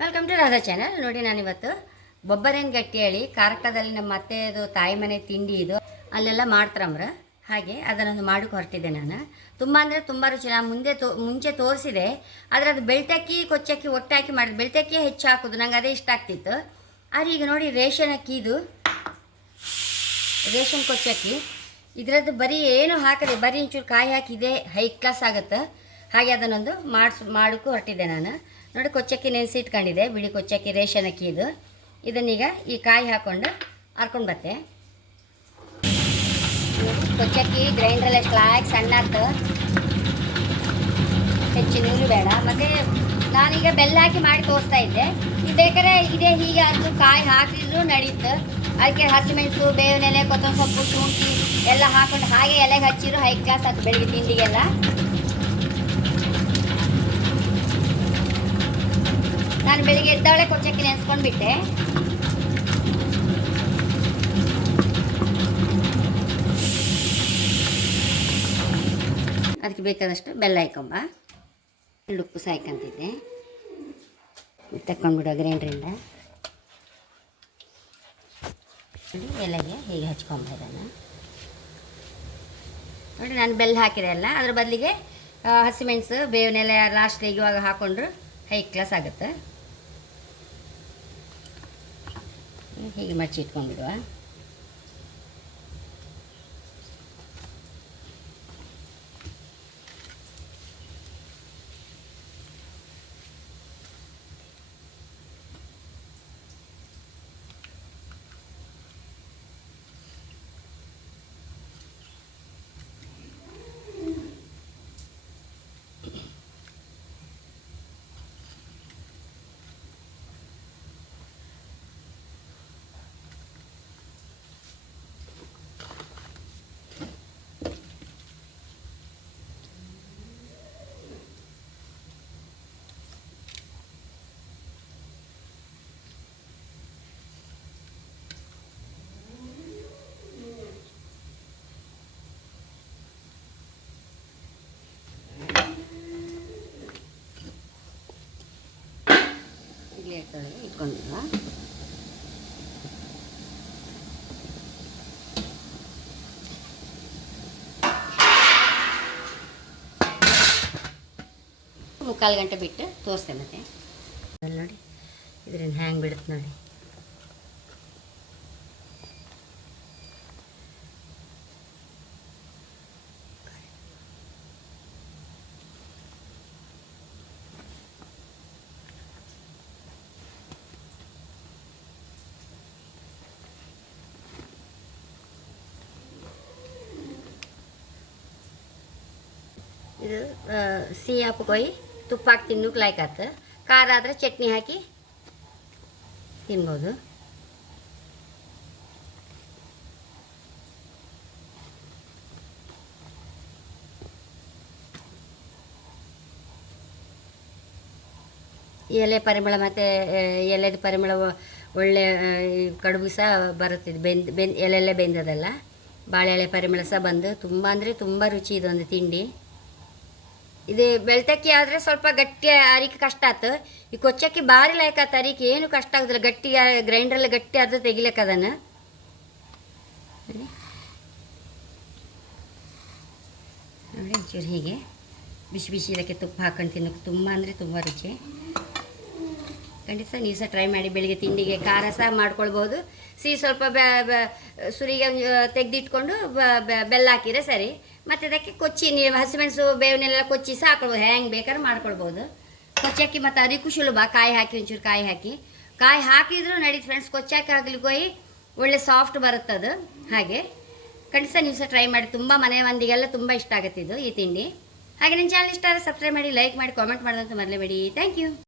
Welcome to Radha channel. ನೋಡಿ, ನಾನಿವತ್ತು ಬೊಬ್ಬರೇನು ಗಟ್ಟಿ ಹೇಳಿ ಕಾರ್ಕಳದಲ್ಲಿ ನಮ್ಮ ಅತ್ತೆದು ತಾಯಿ ಮನೆ ತಿಂಡಿ ಇದು ಅಲ್ಲೆಲ್ಲ ಮಾಡ್ತಾರಮ್ರ. ಹಾಗೆ ಅದನ್ನೊಂದು ಮಾಡೋಕೆ ಹೊರಟಿದ್ದೆ ನಾನು. ತುಂಬ ಅಂದರೆ ತುಂಬ ರುಚಿ. ನಾನು ಮುಂಚೆ ತೋರಿಸಿದೆ, ಆದರೆ ಅದು ಬೆಳ್ತಕ್ಕಿ ಕೊಚ್ಚಕ್ಕಿ ಒಟ್ಟಾಕಿ ಮಾಡಿದ್ದು. ಬೆಳ್ತಕ್ಕಿ ಹೆಚ್ಚು ಹಾಕೋದು, ನಂಗೆ ಅದೇ ಇಷ್ಟ ಆಗ್ತಿತ್ತು. ಆದರೆ ಈಗ ನೋಡಿ, ರೇಷನ್ ಅಕ್ಕಿ ಇದು ರೇಷನ್ ಕೊಚ್ಚಕ್ಕಿ, ಇದರದ್ದು ಬರೀ ಏನು ಹಾಕದೆ ಬರೀ ಒಂಚೂರು ಕಾಯಿ ಹಾಕಿದೆ, ಹೈ ಕ್ಲಾಸ್ ಆಗುತ್ತೆ. ಹಾಗೆ ಅದನ್ನೊಂದು ಮಾಡೋಕ್ಕೂ ಹೊರಟಿದ್ದೆ ನಾನು. ನೋಡಿ, ಕೊಚ್ಚಕ್ಕಿ ನೆನೆಸಿ ಇಟ್ಕೊಂಡಿದ್ದೆ, ಬಿಳಿ ಕೊಚ್ಚಕ್ಕಿ ರೇಷನ್ ಅಕ್ಕಿ ಇದು. ಇದನ್ನೀಗ ಈ ಕಾಯಿ ಹಾಕ್ಕೊಂಡು ಹರ್ಕೊಂಡು ಬತ್ತೆ. ಕೊಚ್ಚಕ್ಕಿ ಗ್ರೈಂಡ್ರಲ್ಲಿ ಸ್ಲಾಗ್ ಸಣ್ಣ ಆಗ್ತದೆ, ಹೆಚ್ಚು ನೀರು ಬೇಡ. ಮತ್ತು ನಾನೀಗ ಬೆಲ್ಲ ಹಾಕಿ ಮಾಡಿ ತೋರಿಸ್ತಾ ಇದ್ದೆ. ಇದು ಬೇಕಾದ್ರೆ ಇದೇ ಹೀಗೆ ಅದು ಕಾಯಿ ಹಾಕಿದ್ರು ನಡೀತು. ಅದಕ್ಕೆ ಹಸಿಮೆಣಸು, ಬೇವಿನ ಎಲೆ, ಕೊತ್ತಂಬರಿ ಸೊಪ್ಪು, ಶುಂಠಿ ಎಲ್ಲ ಹಾಕ್ಕೊಂಡು ಹಾಗೆ ಎಲೆಗೆ ಹಚ್ಚಿದ್ರು ಹೈ ಕ್ಲಾಸ್ ಅದು ಬೆಳಿಗ್ಗೆ ತಿಂಡಿಗೆಲ್ಲ. ನಾನು ಬೆಳಿಗ್ಗೆ ಎದ್ದಾಳೆ ಕೊಚ್ಚಕ್ಕಿ ನೆನೆಸ್ಕೊಂಡು ಬಿಟ್ಟೆ. ಅದಕ್ಕೆ ಬೇಕಾದಷ್ಟು ಬೆಲ್ಲ ಹಾಕೊಂಬ, ಉಪ್ಪು ಸಹ ಹಾಕಂತಿದ್ದೆ. ತಕ್ಕೊಂಡ್ಬಿಡೋ ಗ್ರೈಂಡ್ರಿಂದ ಎಲೆಗೆ ಹೀಗೆ ಹಚ್ಕೊಂಬ. ಇದನ್ನು ನೋಡಿ, ನಾನು ಬೆಲ್ಲ ಹಾಕಿದೆ ಅಲ್ಲ, ಅದ್ರ ಬದಲಿಗೆ ಹಸಿಮೆಣಸು, ಬೇವಿನ ಎಲೆ ಲಾಸ್ಟ್ ತೆಗೆಯುವಾಗ ಹಾಕ್ಕೊಂಡ್ರು ಹೈ ಕ್ಲಾಸ್ ಆಗುತ್ತೆ. ಹೀಗೆ ಮಚ್ಚಿ ಇಟ್ಕೊಂಡ್ಬಿಡುವ. ಇಟ್ಕೊಂಡಿಲ್ಲ. ಮುಕ್ಕಾಲು ಗಂಟೆ ಬಿಟ್ಟು ತೋರಿಸ್ತೆ ಮತ್ತೆ. ಅಲ್ಲಿ ನೋಡಿ, ಇದ್ರಿಂದ ಹ್ಯಾಂಗೆ ಬಿಡುತ್ತೆ ನೋಡಿ. ಇದು ಸಿಹಿ ಹಾಕ್ಕೊಯ್ ತುಪ್ಪ ಹಾಕಿ ತಿನ್ನೋಕೆ ಲೈಕ್ ಆಯ್ತು. ಖಾರ ಆದರೆ ಚಟ್ನಿ ಹಾಕಿ ತಿನ್ಬೋದು. ಎಲೆ ಪರಿಮಳ ಮತ್ತು ಎಲೆದ ಪರಿಮಳ ಒಳ್ಳೆ ಕಡುಬು ಸಹ ಬರುತ್ತಿದೆ. ಎಲೆಲ್ಲೇ ಬೆಂದದಲ್ಲ, ಬಾಳೆ ಎಲೆ ಪರಿಮಳ ಸಹ ಬಂದು ತುಂಬ ಅಂದರೆ ತುಂಬ ರುಚಿ ಇದೊಂದು ತಿಂಡಿ. ಇದು ಬೆಳ್ತಕ್ಕಿ ಆದರೆ ಸ್ವಲ್ಪ ಗಟ್ಟಿ ಅರಿಕೆ ಕಷ್ಟ ಆಯ್ತು. ಈ ಕೊಚ್ಚಕ್ಕಿ ಭಾರಿ ಲೈಕ್ ಆಯ್ತು, ಅರಿಕೆ ಏನು ಕಷ್ಟ ಆಗೋದಿಲ್ಲ. ಗಟ್ಟಿ ಗ್ರೈಂಡ್ರಲ್ಲಿ ಗಟ್ಟಿ ಆದ್ರೆ ತೆಗಿಲಿಕ್ಕೆ ಅದನ್ನು. ನೋಡಿ, ಒಂಚೂರು ಹೀಗೆ ಬಿಸಿ ಬಿಸಿ ಇದಕ್ಕೆ ತುಪ್ಪ ಹಾಕೊಂಡು ತಿನ್ನೋಕೆ ತುಂಬ ಅಂದರೆ ತುಂಬ ರುಚಿ. ಖಂಡಿತ ನೀವು ಸಹ ಟ್ರೈ ಮಾಡಿ. ಬೆಳಿಗ್ಗೆ ತಿಂಡಿಗೆ ಖಾರ ಸಹ ಮಾಡ್ಕೊಳ್ಬೋದು. ಸಿಹಿ ಸ್ವಲ್ಪ ಸುರಿಗೆ ತೆಗೆದಿಟ್ಕೊಂಡು ಬೆಲ್ಲ ಹಾಕಿದರೆ ಸರಿ. ಮತ್ತು ಅದಕ್ಕೆ ಕೊಚ್ಚಿ ನೀವು ಹಸಿಮೆಣಸು ಬೇವಿನೆಲ್ಲ ಕೊಚ್ಚಿ ಸಹ ಹಾಕೊಳ್ಬೋದು, ಹೆಂಗೆ ಬೇಕಾದ್ರೆ ಮಾಡ್ಕೊಳ್ಬೋದು. ಕೊಚ್ಚಕ್ಕಿ ಮತ್ತು ಅದಕ್ಕೂ ಸುಲಭ. ಕಾಯಿ ಹಾಕಿ ಒಂಚೂರು ಕಾಯಿ ಹಾಕಿದರೂ ನಡೀತು ಫ್ರೆಂಡ್ಸ್. ಕೊಚ್ಚಕ್ಕಿ ಹಾಕ್ಲಿಕ್ಕೆ ಹೋಗಿ ಒಳ್ಳೆ ಸಾಫ್ಟ್ ಬರುತ್ತದು. ಹಾಗೆ ಖಂಡಿತ ನೀವು ಸಹ ಟ್ರೈ ಮಾಡಿ. ತುಂಬ ಮನೆ ಮಂದಿಗೆಲ್ಲ ತುಂಬ ಇಷ್ಟ ಆಗುತ್ತಿದ್ದು ಈ ತಿಂಡಿ. ಹಾಗೆ ನನ್ನ ಚಾನಲ್ ಇಷ್ಟ ಆದರೆ ಸಬ್ಸ್ಕ್ರೈಬ್ ಮಾಡಿ, ಲೈಕ್ ಮಾಡಿ, ಕಾಮೆಂಟ್ ಮಾಡೋದಂತ ಮರಲೇಬೇಡಿ. Thank you.